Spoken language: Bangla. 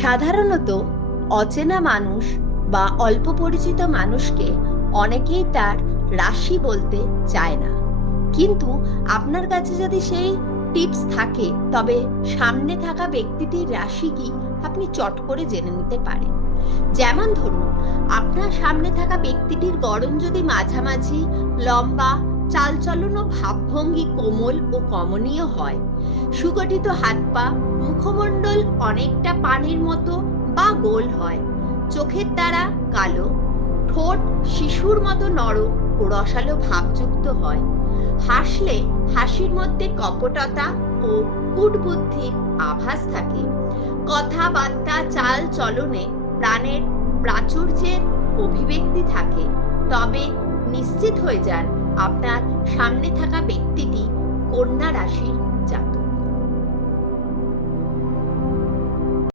সাধারণত অচেনা মানুষ বা অল্প পরিচিত মানুষকে অনেকেই তার রাশি বলতে চায় না। কিন্তু আপনার কাছে যদি সেই টিপস থাকে, তবে সামনে থাকা ব্যক্তিটির রাশি কি আপনি চট করে জেনে নিতে পারেন। যেমন ধরুন, আপনার সামনে থাকা ব্যক্তিটির গড়ন যদি মাঝামাঝি, লম্বা, চালচলন ও ভাবভঙ্গি কোমল ও কমনীয় হয়, সুগঠিত হাত পা, মুখমণ্ডল অনেকটা পানির মতো বা গোল হয়, চোখের দ্বারা কালো, ঠোঁট শিশুর মতো নরম ও রসালো ভাবযুক্ত হয়, হাসলে হাসির মধ্যে কপটতা ও কূটবুদ্ধির আভাস থাকে, কথাবার্তা চাল চলনে প্রাণের প্রাচুর্যের অভিব্যক্তি থাকে, তবে নিশ্চিত হয়ে যান আপনার সামনে থাকা ব্যক্তিটি কন্যা রাশির জাতক।